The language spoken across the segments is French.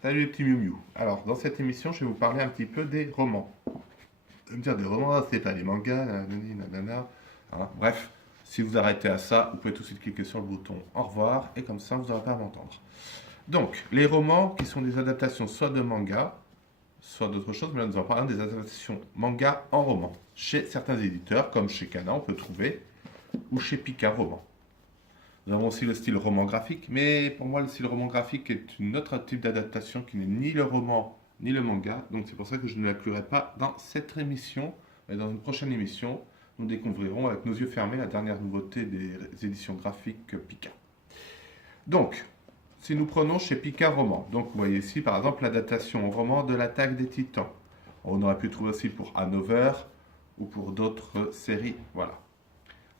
Salut les petits miou. Alors, dans cette émission, je vais vous parler un petit peu des romans. Vous allez me dire des romans, c'est pas des mangas, nanani, nanana. Hein. Bref, si vous arrêtez à ça, vous pouvez tout de suite cliquer sur le bouton au revoir et comme ça, vous n'aurez pas à m'entendre. Donc, les romans qui sont des adaptations soit de manga, soit d'autres choses, mais là nous allons parler des adaptations manga en roman. Chez certains éditeurs, comme chez Kana, on peut trouver, ou chez Pika Roman. Nous avons aussi le style roman graphique, mais pour moi, le style roman graphique est un autre type d'adaptation qui n'est ni le roman ni le manga. Donc c'est pour ça que je ne l'inclurai pas dans cette émission. Mais dans une prochaine émission, nous découvrirons avec nos yeux fermés la dernière nouveauté des éditions graphiques Pika. Donc, si nous prenons chez Pika Roman, donc vous voyez ici par exemple l'adaptation au roman de l'Attaque des Titans. On aurait pu trouver aussi pour Hanover ou pour d'autres séries. Voilà.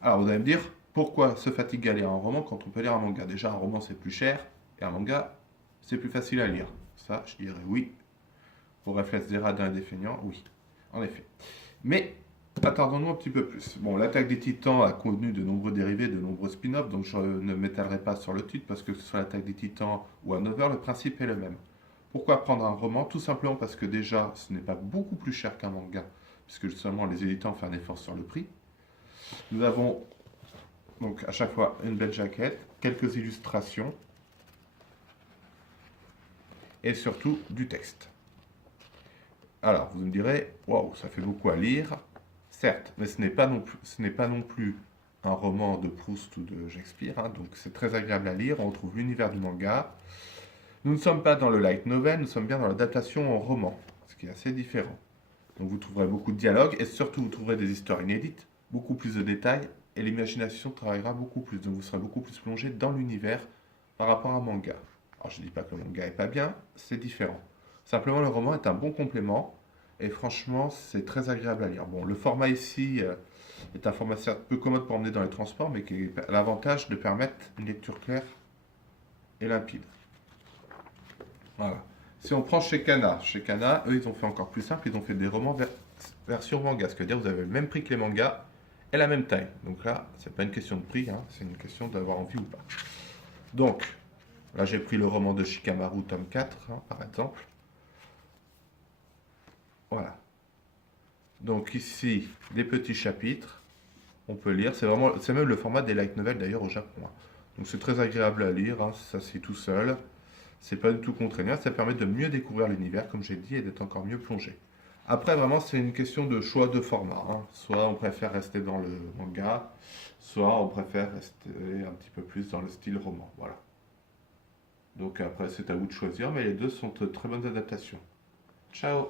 Alors vous allez me dire, pourquoi se fatiguer à lire un roman quand on peut lire un manga? Déjà, un roman c'est plus cher et un manga c'est plus facile à lire. Ça, je dirais oui. Pour réflexe des radins et des feignants, oui. En effet. Mais attardons-nous un petit peu plus. Bon, l'Attaque des Titans a connu de nombreux dérivés, de nombreux spin-offs, donc je ne m'étalerai pas sur le titre parce que ce soit l'Attaque des Titans ou Hanover, le principe est le même. Pourquoi prendre un roman? Tout simplement parce que déjà, ce n'est pas beaucoup plus cher qu'un manga, puisque justement les éditeurs font un effort sur le prix. Nous avons donc à chaque fois une belle jaquette, quelques illustrations et surtout du texte. Alors vous me direz, waouh, ça fait beaucoup à lire. Certes, mais ce n'est pas non plus un roman de Proust ou de Shakespeare, hein, donc c'est très agréable à lire. On retrouve l'univers du manga. Nous ne sommes pas dans le light novel, nous sommes bien dans l'adaptation en roman, ce qui est assez différent. Donc vous trouverez beaucoup de dialogues et surtout vous trouverez des histoires inédites, beaucoup plus de détails et l'imagination travaillera beaucoup plus. Donc vous serez beaucoup plus plongé dans l'univers par rapport à un manga. Alors je ne dis pas que le manga est pas bien, c'est différent. Simplement le roman est un bon complément et franchement c'est très agréable à lire. Bon, le format ici est un format certes peu commode pour emmener dans les transports mais qui a l'avantage de permettre une lecture claire et limpide. Voilà. Si on prend chez Kana, eux, ils ont fait encore plus simple, ils ont fait des romans version manga. Ce qui veut dire que vous avez le même prix que les mangas et la même taille. Donc là, c'est pas une question de prix, hein, c'est une question d'avoir envie ou pas. Donc, là, j'ai pris le roman de Shikamaru, tome 4, hein, par exemple. Voilà. Donc ici, des petits chapitres, on peut lire. C'est même le format des light novels d'ailleurs au Japon. Hein. Donc c'est très agréable à lire, hein, ça c'est tout seul. C'est pas du tout contraignant, ça permet de mieux découvrir l'univers, comme j'ai dit, et d'être encore mieux plongé. Après, vraiment, c'est une question de choix de format. Hein. Soit on préfère rester dans le manga, soit on préfère rester un petit peu plus dans le style roman. Voilà. Donc après, c'est à vous de choisir, mais les deux sont de très bonnes adaptations. Ciao!